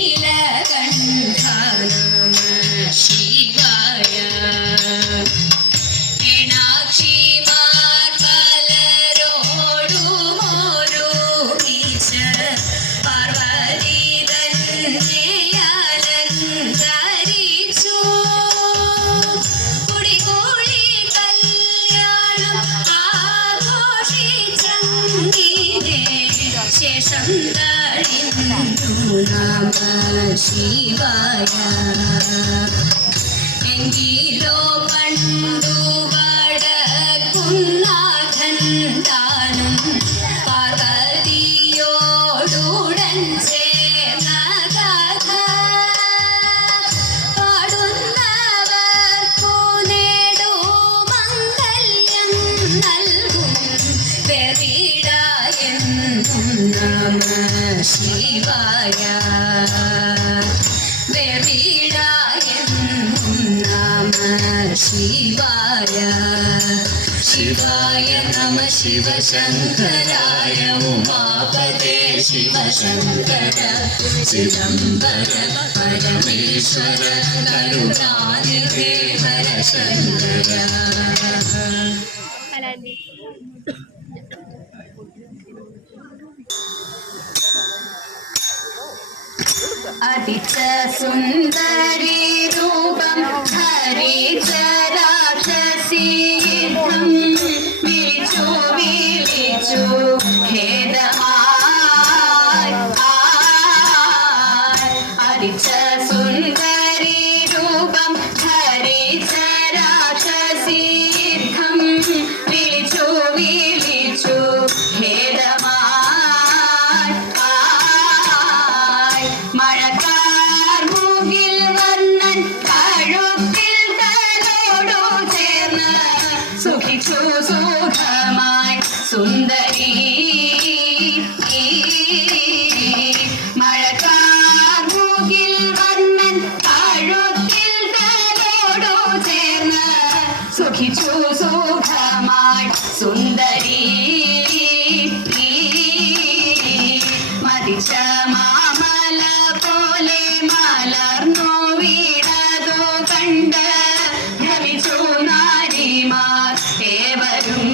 ശ്രീനീലകണ്ഠ നമ കഴിഞ്ഞു നമ ശിവായ എങ്കിലോ ശിവായ ശിവായ നമ ശിവശങ്കരായ ഉമാപതേ ശിവശങ്കര ചിദംബര പരമേശ്വര കരുണാനിധേ ശങ്കര അതിച്ച സുന്ദരി രൂപം ഹരിച്ച രാക്ഷസീതം വിളിച്ചു വിളിച്ചു ഖേദമായി അതിച്ച സുന്ദരി രൂപം ഹരിച്ച രാക്ഷസീതം సుఖిచు సుఖమాడ్ సుందరి మరిచ మామల పోలే మలర్నో വീടതോ കണ്ട് ഭ്രമിച്ചു നാരിമാർ ഏവരും.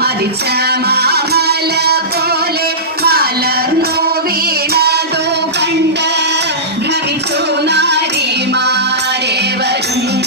മരിച്ച മാമല പോലെ മലർന്നു വീണതോ കണ്ട് ഭ്രമിച്ചു നാരിമാർ